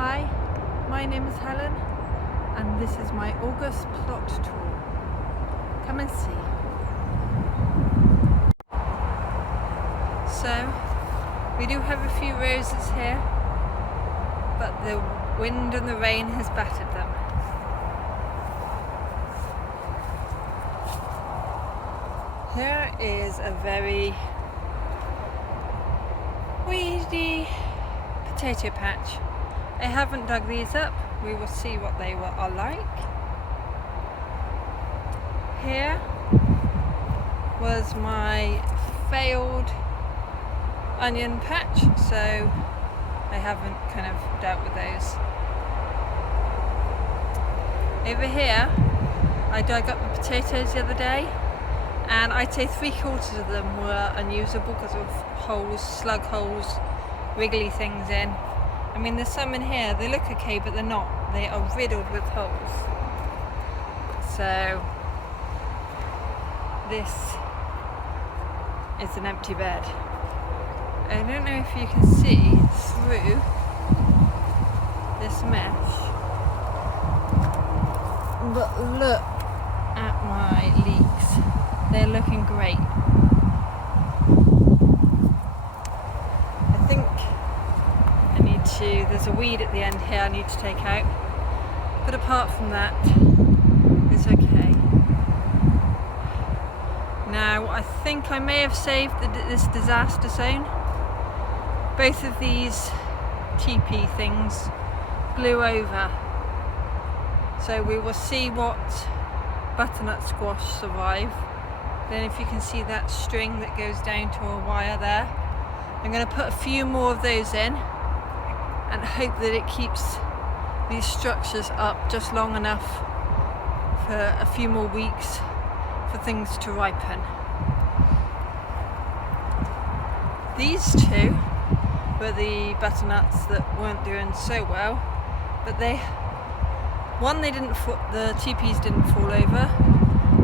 Hi, my name is Helen and this is my August plot tour. Come and see. So, we do have a few roses here, but the wind and the rain has battered them. Here is a very weedy potato patch. I haven't dug these up. We will see what they are like. Here was my failed onion patch, so I haven't kind of dealt with those. Over here, I dug up the potatoes the other day, and I'd say 3/4 of them were unusable because of holes, slug holes, wiggly things in. I mean, there's some in here, they look okay, but they're not. They are riddled with holes. So, this is an empty bed. I don't know if you can see through this mesh, but look at my leeks. They're looking great. I think I need to, there's a weed at the end here I need to take out, but apart from that, it's okay. Now, I think I may have saved this disaster zone. Both of these teepee things blew over, so we will see what butternut squash survive. Then if you can see that string that goes down to a wire there, I'm going to put a few more of those in and hope that it keeps these structures up just long enough for a few more weeks for things to ripen. These two were the butternuts that weren't doing so well, but they didn't the teepees didn't fall over,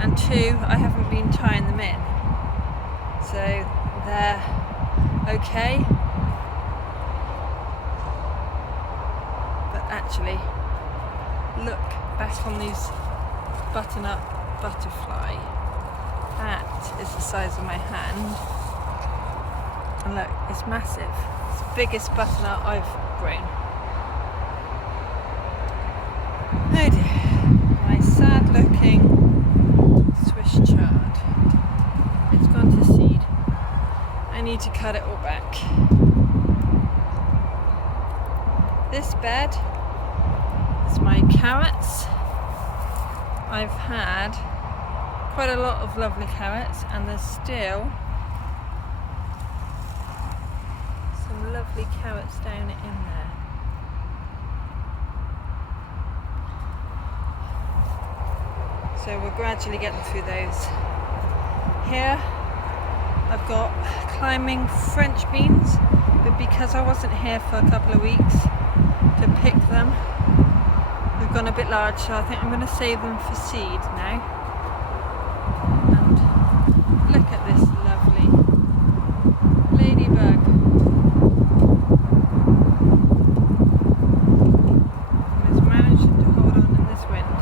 and two, I haven't been tying them in, so they're okay. But actually, look back on these butternut butterfly. That is the size of my hand, and look, it's massive. It's the biggest butternut I've grown. Oh dear, my sad looking Swiss chard. It's gone to seed. I need to cut it all back. This bed is my carrots. I've had quite a lot of lovely carrots, and there's still some lovely carrots down in there. So we're gradually getting through those. Here I've got climbing French beans, but because I wasn't here for a couple of weeks to pick them, they've gone a bit large, so I think I'm going to save them for seed now. And look at this lovely ladybug. And it's managed to hold on in this wind.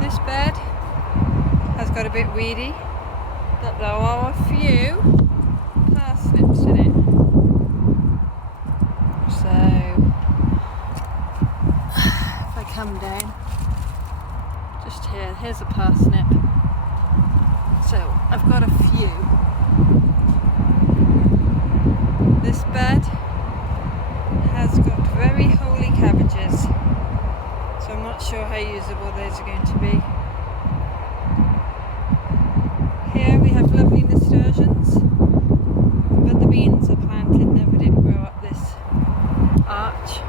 This bed has got a bit weedy, but there are a few parsnips in it. So, if I come down, just here, here's a parsnip. So, I've got a few. This bed has got very holy cabbages, so I'm not sure how usable those are going to be. Here we have lovely nasturtiums, but the beans are planted, never did grow up this arch.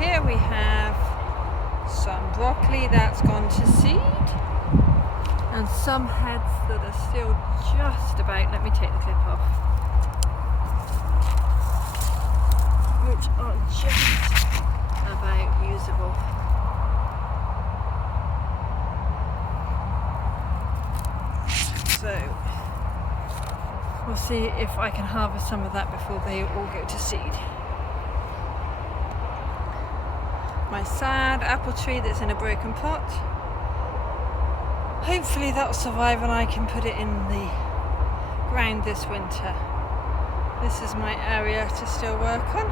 Here we have some broccoli that's gone to seed, and some heads that are still just about, let me take the clip off, which are just about usable. So we'll see if I can harvest some of that before they all go to seed. My sad apple tree that's in a broken pot. Hopefully that'll survive and I can put it in the ground this winter. This is my area to still work on.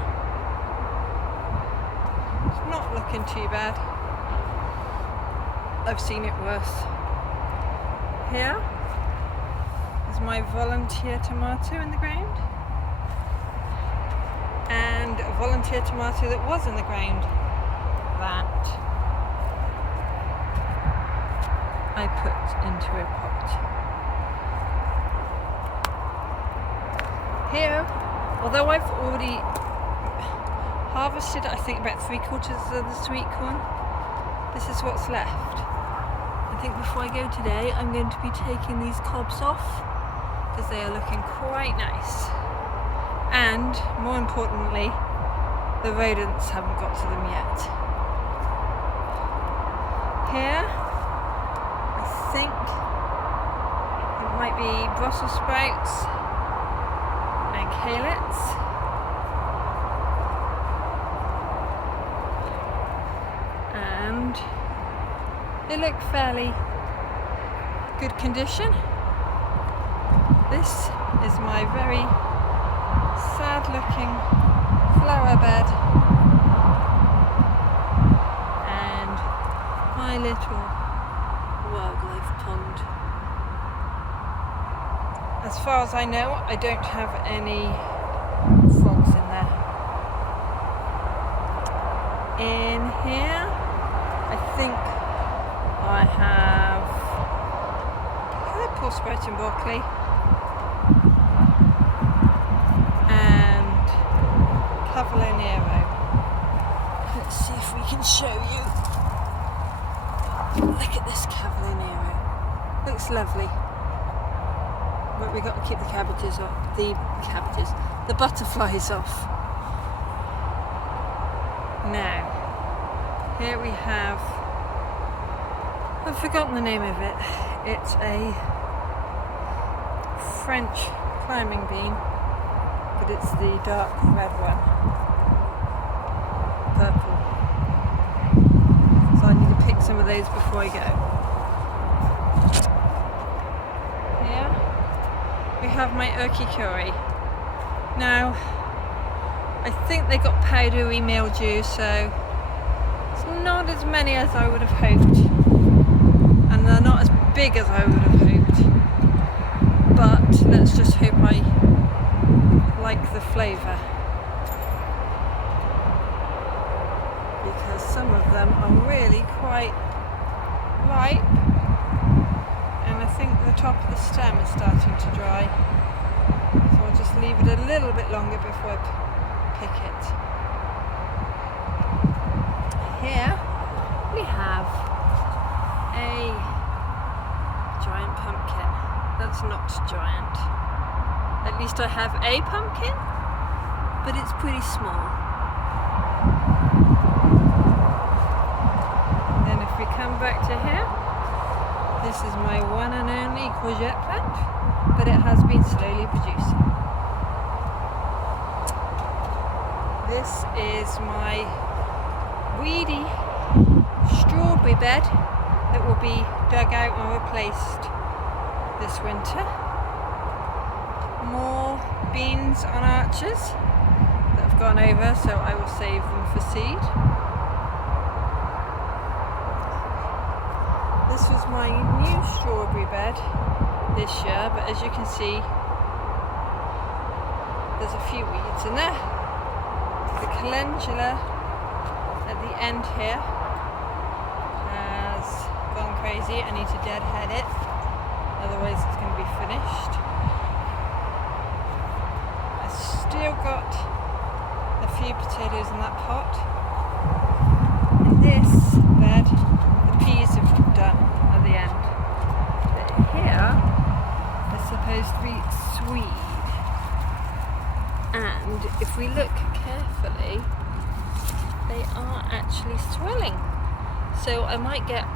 It's not looking too bad. I've seen it worse. Here is my volunteer tomato in the ground. And a volunteer tomato that was in the ground. That I put into a pot. Here, although I've already harvested I think about 3/4 of the sweet corn, this is what's left. I think before I go today I'm going to be taking these cobs off because they are looking quite nice, and more importantly the rodents haven't got to them yet. Here I think it might be Brussels sprouts and kale-lettuce. And they look fairly good condition. This is my very sad looking flower bed and my little wildlife pond. As far as I know, I don't have any frogs in there. In here, I think I have purple sprouting broccoli and cavallonero. Let's see if we can show you. Look at this cavallonero. Looks lovely. But we've got to keep the butterflies off. Now, here we have, I've forgotten the name of it. It's a French climbing bean, but it's the dark red one. Purple. So I need to pick some of those before I go. Here we have my urkikuri. Now, I think they got powdery mildew, so it's not as many as I would have hoped, and they're not as big as I would have hoped, but let's just hope I like the flavour, because some of them are really quite ripe, and I think the top of the stem is starting to dry, so I'll just leave it a little bit longer before I pick it. Here we have a giant pumpkin. That's not giant. At least I have a pumpkin, but it's pretty small. Then if we come back to here, this is my one and only courgette plant, but it has been slowly producing. This is my weedy strawberry bed that will be dug out and replaced this winter. More beans on arches that have gone over, so I will save them for seed. This was my new strawberry bed this year, but as you can see, there's a few weeds in there. The calendula at the end here has gone crazy. I need to deadhead it, otherwise it's going to be finished. I've still got a few potatoes in that pot. In this bed, the peas have done at the end. But here, they're supposed to be swede. And if we look carefully, they are actually swelling. So I might get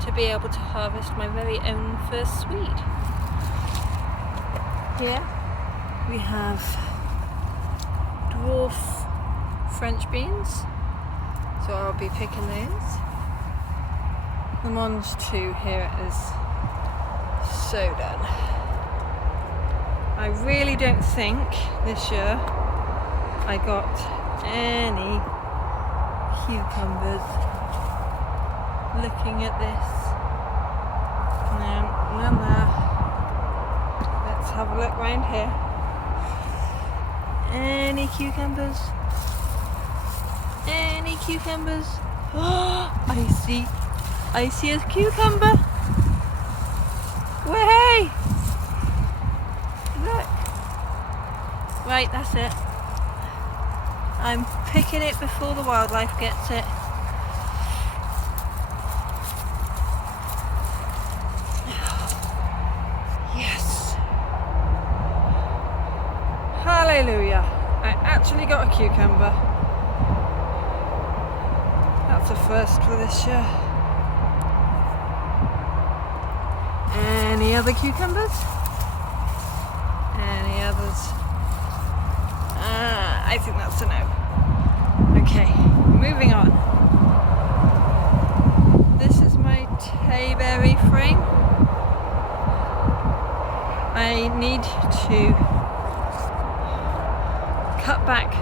to be able to harvest my very own first swede. Here We have dwarf French beans, so I'll be picking those. The Mons 2 here is so done. I really don't think this year I got any cucumbers. Looking at this, no, none there. Let's have a look round here. Any cucumbers? Any cucumbers? Oh, I see a cucumber. Way! Look. Right, that's it. I'm picking it before the wildlife gets it. Yes. Hallelujah. I actually got a cucumber. That's a first for this year. Any other cucumbers? Any others? I think that's a no. Okay, moving on. This is my Tayberry frame. I need to cut back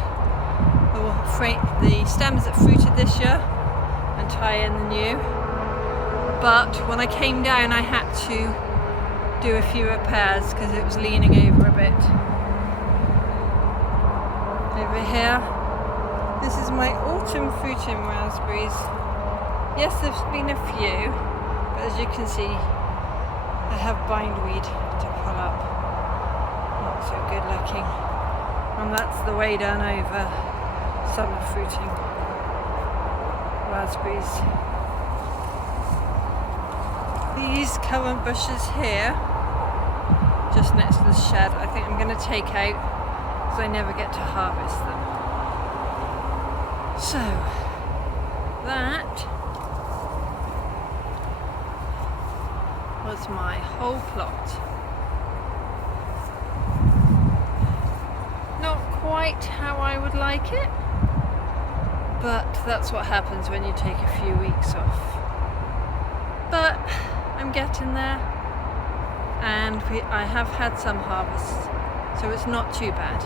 the stems that fruited this year and tie in the new. But when I came down, I had to do a few repairs because it was leaning over a bit. Over here, this is my autumn fruiting raspberries. Yes, there's been a few, but as you can see, I have bindweed to pull up. Not so good looking. And that's the way down over summer fruiting raspberries. These currant bushes here, just next to the shed, I think I'm going to take out because I never get to harvest them. So, that was my whole plot. Not quite how I would like it, but that's what happens when you take a few weeks off. But I'm getting there, and I have had some harvests, so it's not too bad.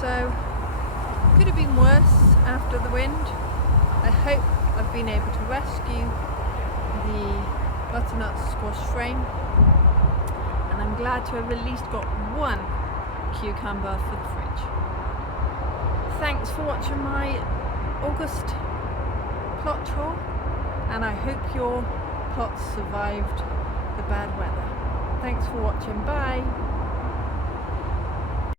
So, could have been worse after the wind. I hope I've been able to rescue the butternut squash frame, and I'm glad to have at least got one cucumber for the fridge. Thanks for watching my August plot tour, and I hope your plots survived the bad weather. Thanks for watching. Bye.